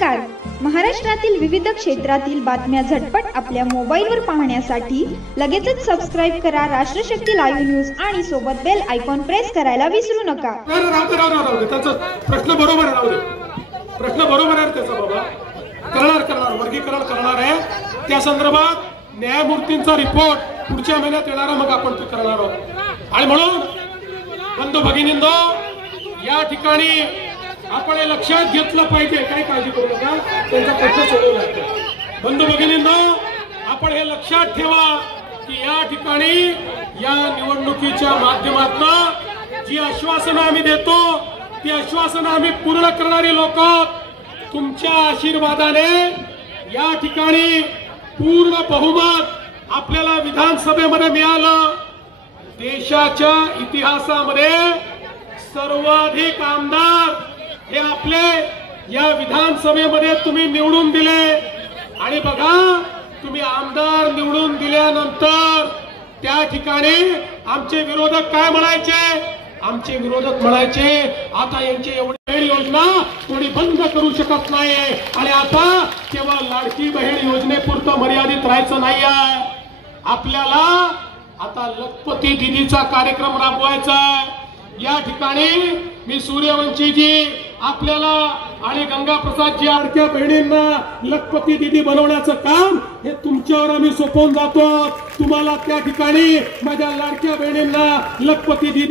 नमस्कार. महाराष्ट्रातील विविध क्षेत्रातील बातम्या झटपट आपल्या मोबाईलवर पाहण्यासाठी लगेचच सबस्क्राइब करा राष्ट्रशक्ती लाईव्ह न्यूज आणि सोबत बेल आयकॉन प्रेस करायला विसरू नका. त्याचा प्रश्न बरोबर आहे, प्रश्न बरोबर आहे त्याचा बाबा. करणार वर्गीकरण करणार आहे. त्या संदर्भात न्यायमूर्तींचा रिपोर्ट पुढच्या महिन्यात येणार, मग आपण ते करणार आहोत. आणि म्हणून बंधू भगिनींनो, या ठिकाणी आपण हे लक्षात घेतलं पाहिजे. काही काळजी करू नका, त्यांचा प्रश्न सोडवला जातो. बंधू भगिनींनो, आपण हे लक्षात ठेवा की या ठिकाणी या निवडणुकीच्या माध्यमातून जी आश्वासनं आम्ही देतो ती आश्वासनं आम्ही पूर्ण करणारी लोक तुमच्या आशीर्वादाने या ठिकाणी पूर्ण बहुमत आपल्याला विधानसभेमध्ये मिळालं. देशाच्या इतिहासामध्ये सर्वाधिक आमदार हे आपले या विधानसभेमध्ये तुम्ही निवडून दिले. आणि बघा, तुम्ही आमदार निवडून दिल्यानंतर त्या ठिकाणी आमचे विरोधक काय म्हणायचे? आमचे विरोधक म्हणायचे आता यांची एवढी योजना कोणी बंद करू शकत नाही आणि आता केवळ लाडकी बहीण योजनेपुरतं मर्यादित राहायचं नाही आहे. आपल्याला आता लखपती दिदीचा कार्यक्रम राबवायचा आहे. या ठिकाणी मी सूर्यवंशीजी आपल्याला आणि गंगाप्रसादजी लाडक्या बहिणींना लखपती दिदी बनवण्याचं काम हे तुमच्यावर आम्ही सोपवून जातो. तुम्हाला त्या ठिकाणी माझ्या लाडक्या बहिणींना लखपती दिदी